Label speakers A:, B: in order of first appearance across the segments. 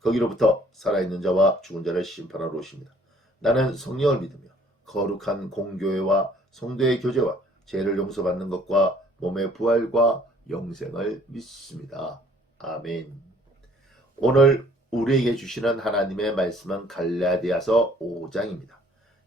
A: 거기로부터 살아있는 자와 죽은 자를 심판하러 오십니다. 나는 성령을 믿으며 거룩한 공교회와 성도의 교제와 죄를 용서받는 것과 몸의 부활과 영생을 믿습니다. 아멘. 오늘 우리에게 주시는 하나님의 말씀은 갈라디아서 5장입니다.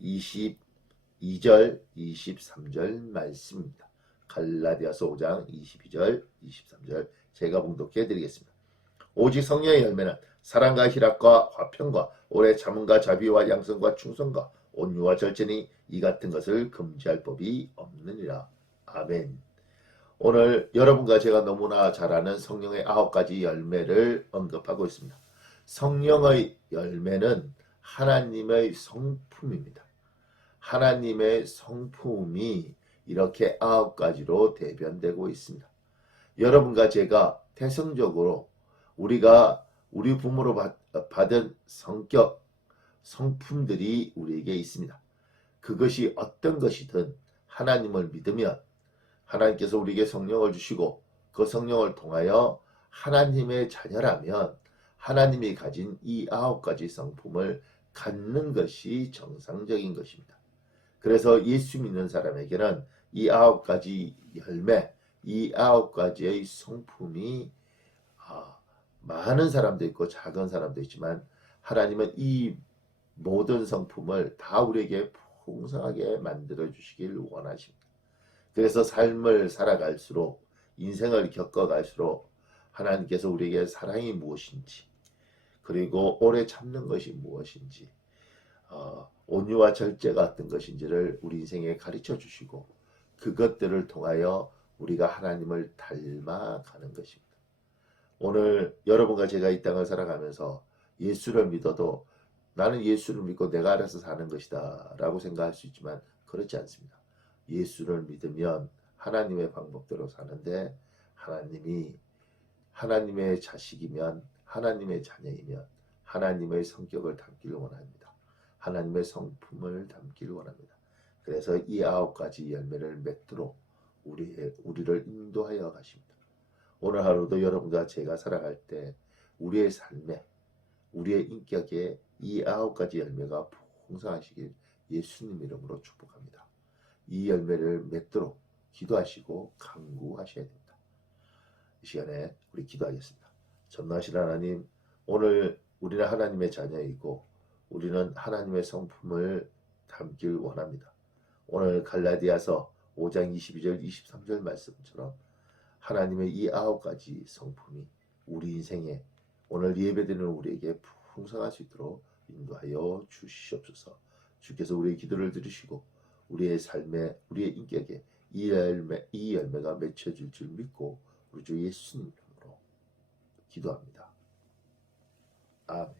A: 22절, 23절 말씀입니다. 갈라디아서 5장 22절, 23절 제가 봉독해 드리겠습니다. 오직 성령의 열매는 사랑과 희락과 화평과 오래 참음과 자비와 양성과 충성과 온유와 절제니 이 같은 것을 금지할 법이 없느니라. 아멘. 오늘 여러분과 제가 너무나 잘 아는 성령의 아홉 가지 열매를 언급하고 있습니다. 성령의 열매는 하나님의 성품입니다. 하나님의 성품이 이렇게 아홉 가지로 대변되고 있습니다. 여러분과 제가 태생적으로 우리가 우리 부모로 받, 받은 성격, 성품들이 우리에게 있습니다. 그것이 어떤 것이든 하나님을 믿으면 하나님께서 우리에게 성령을 주시고 그 성령을 통하여 하나님의 자녀라면 하나님이 가진 이 아홉 가지 성품을 갖는 것이 정상적인 것입니다. 그래서 예수 믿는 사람에게는 이 아홉 가지 열매, 이 아홉 가지의 성품이 아, 많은 사람도 있고 작은 사람도 있지만 하나님은 이 모든 성품을 다 우리에게 풍성하게 만들어 주시길 원하십니다. 그래서 삶을 살아갈수록 인생을 겪어갈수록 하나님께서 우리에게 사랑이 무엇인지 그리고 오래 참는 것이 무엇인지 어, 온유와 절제 같은 것인지를 우리 인생에 가르쳐 주시고 그것들을 통하여 우리가 하나님을 닮아가는 것입니다. 오늘 여러분과 제가 이 땅을 살아가면서 예수를 믿어도 나는 예수를 믿고 내가 알아서 사는 것이다 라고 생각할 수 있지만 그렇지 않습니다. 예수를 믿으면 하나님의 방법대로 사는데 하나님이 하나님의 자식이면 하나님의 자녀이면 하나님의 성격을 담기를 원합니다. 하나님의 성품을 담기를 원합니다. 그래서 이 아홉 가지 열매를 맺도록 우리 우리를 인도하여 가십니다. 오늘 하루도 여러분과 제가 살아갈 때 우리의 삶에 우리의 인격에 이 아홉 가지 열매가 풍성하시길 예수님 이름으로 축복합니다. 이 열매를 맺도록 기도하시고 강구하셔야 됩니다. 이 시간에 우리 기도하겠습니다. 전능하신 하나님, 오늘 우리는 하나님의 자녀이고 우리는 하나님의 성품을 담길 원합니다. 오늘 갈라디아서 5장 22절 23절 말씀처럼 하나님의 이 아홉 가지 성품이 우리 인생에 오늘 예배드리는 우리에게 풍성할 수 있도록 인도하여 주시옵소서. 주께서 우리의 기도를 들으시고 우리의 삶에 우리의 인격에 이 열매 이 열매가 맺혀질 줄 믿고 우리 주 예수님 이름으로 기도합니다. 아멘.